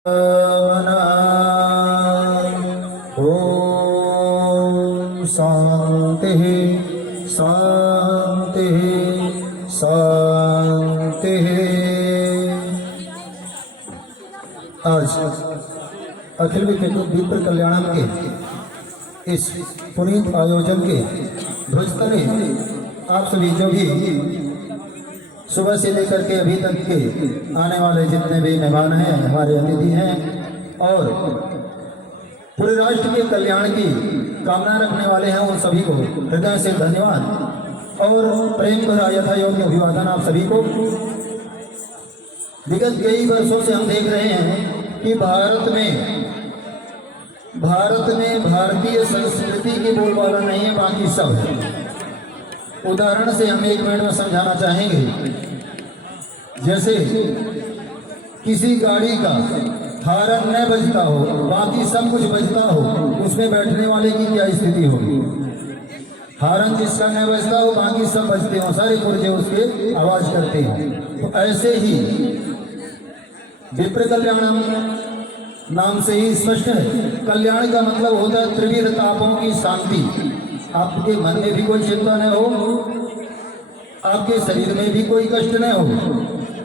ओम शांति शांति शांति। आज अखिल विप्र कल्याणम के इस पुनीत आयोजन के ध्वजतले आप सभी जो भी सुबह से लेकर के अभी तक के आने वाले जितने भी मेहमान हैं, हमारे अतिथि हैं और पूरे राष्ट्र के कल्याण की कामना रखने वाले हैं, उन सभी को हृदय से धन्यवाद और प्रेम भरा यथायोग्य अभिवादन आप सभी को। विगत कई वर्षों से हम देख रहे हैं कि भारत में भारतीय संस्कृति की बोलबाला नहीं है, बाकी सब है। उदाहरण से हम एक मिनट में समझाना चाहेंगे। जैसे किसी गाड़ी का हॉर्न न बजता हो, बाकी सब कुछ बजता हो, उसमें बैठने वाले की क्या स्थिति होगी? हॉर्न जिसका न बजता हो, बाकी सब बजते हो, सारे पुर्जे उसके आवाज करते हो। तो ऐसे ही विप्र कल्याणम नाम से ही स्पष्ट है। कल्याण का मतलब होता है त्रिविध तापों की शांति। आपके मन में भी कोई चिंता न हो, आपके शरीर में भी कोई कष्ट न हो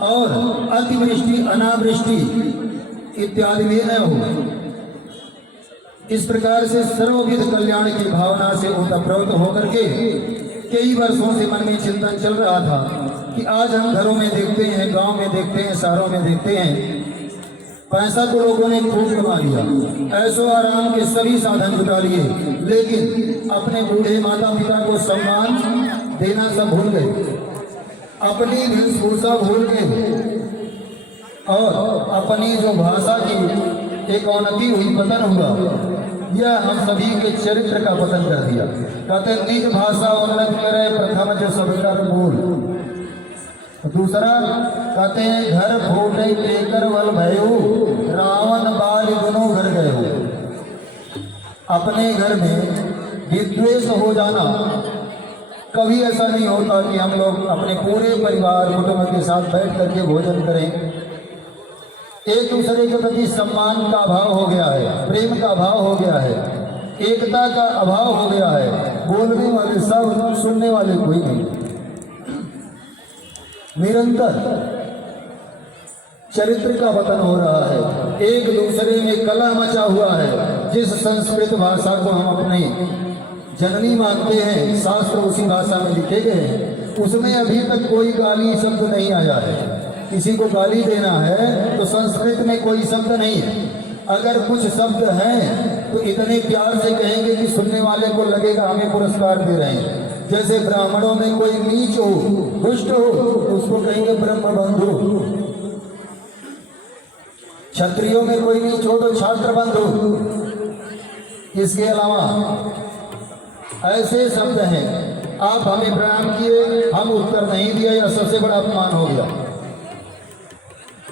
और अतिवृष्टि अनावृष्टि इत्यादि भी न हो। इस प्रकार से सर्वविध कल्याण की भावना से ओतप्रोत होकर के कई वर्षों से मन में चिंतन चल रहा था कि आज हम घरों में देखते हैं, गांव में देखते हैं, शहरों में देखते हैं, पैसा तो लोगों ने खूब कमा लिया, ऐसो आराम के सभी साधन जुटा लिए, लेकिन अपने बूढ़े माता पिता को सम्मान देना सब भूल गए, अपनी वेशभूषा भूल गए और अपनी जो भाषा की एक अवनति हुई, पतन हुआ, यह हम सभी के चरित्र का पतन कर दिया। कहते निज भाषा उन्नत करे प्रथम जो सब कर मूल। दूसरा कहते हैं घर फूटे टेकर वल भयो रावण बाल दोनों घर गए। अपने घर में विद्वेष हो जाना कभी ऐसा नहीं होता कि हम लोग अपने पूरे परिवार कुटुंब के साथ बैठ करके भोजन करें। एक दूसरे के प्रति सम्मान का अभाव हो गया है, प्रेम का अभाव हो गया है, एकता का अभाव हो गया है। बोलने वाले सब, सुनने वाले कोई नहीं। निरंतर चरित्र का पतन हो रहा है, एक दूसरे में कलह मचा हुआ है। जिस संस्कृत भाषा को हम अपने जननी मानते हैं, शास्त्र उसी भाषा में लिखे गए हैं, उसमें अभी तक कोई गाली शब्द नहीं आया है। किसी को गाली देना है तो संस्कृत में कोई शब्द नहीं है। अगर कुछ शब्द हैं तो इतने प्यार से कहेंगे कि सुनने वाले को लगेगा हमें पुरस्कार दे रहे हैं। जैसे ब्राह्मणों में कोई नीच हो, दुष्ट हो, उसको कहेंगे ब्रह्म बंधु। क्षत्रियों में कोई नीच हो तो छात्र बंधु। इसके अलावा ऐसे शब्द हैं, आप हमें प्रणाम किए, हम उत्तर नहीं दिया, यह सबसे बड़ा अपमान हो गया।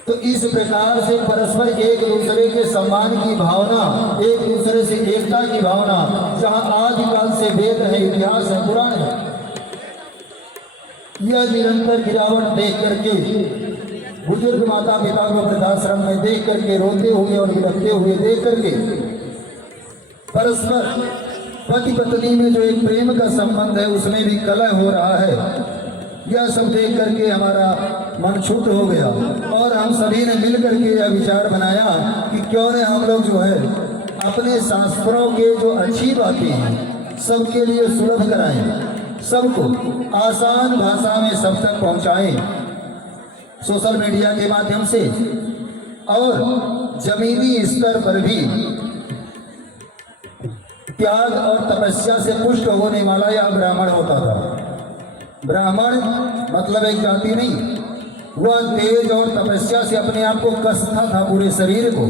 तो इस प्रकार से परस्पर एक दूसरे के सम्मान की भावना, एक दूसरे से एकता की भावना, जहां आदिकाल से वेद है, इतिहास है, पुराण है, यह निरंतर गिरावट देख करके, बुजुर्ग माता पिता को वृद्धाश्रम में देख करके, रोते हुए और विलखते हुए देख करके, परस्पर पति पत्नी में जो एक प्रेम का संबंध है उसमें भी कलह हो रहा है। यह सब देख करके हमारा मन छूट हो गया और हम सभी ने मिल करके यह विचार बनाया कि क्यों न हम लोग जो है अपने शास्त्रों के जो अच्छी बातें हैं सबके लिए सुलभ कराएं, सबको आसान भाषा में सब तक पहुंचाएं, सोशल मीडिया के माध्यम से। और जमीनी स्तर पर भी त्याग और तपस्या से पुष्ट होने वाला यह ब्राह्मण होता था। ब्राह्मण मतलब एक जाति नहीं, वह तेज और तपस्या से अपने आप को कसता था, पूरे शरीर को।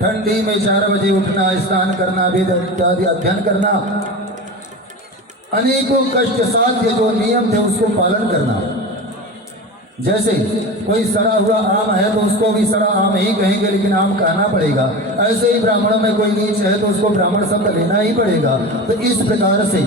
ठंडी में 4 बजे उठना, स्नान करना, वेद इत्यादि अध्ययन करना, अनेकों कष्ट साध्य जो नियम थे उसको पालन करना। जैसे कोई सड़ा हुआ आम है तो उसको भी सड़ा आम ही कहेंगे, लेकिन आम कहना पड़ेगा। ऐसे ही ब्राह्मणों में कोई नीच है तो उसको ब्राह्मण शब्द लेना ही पड़ेगा। तो इस प्रकार से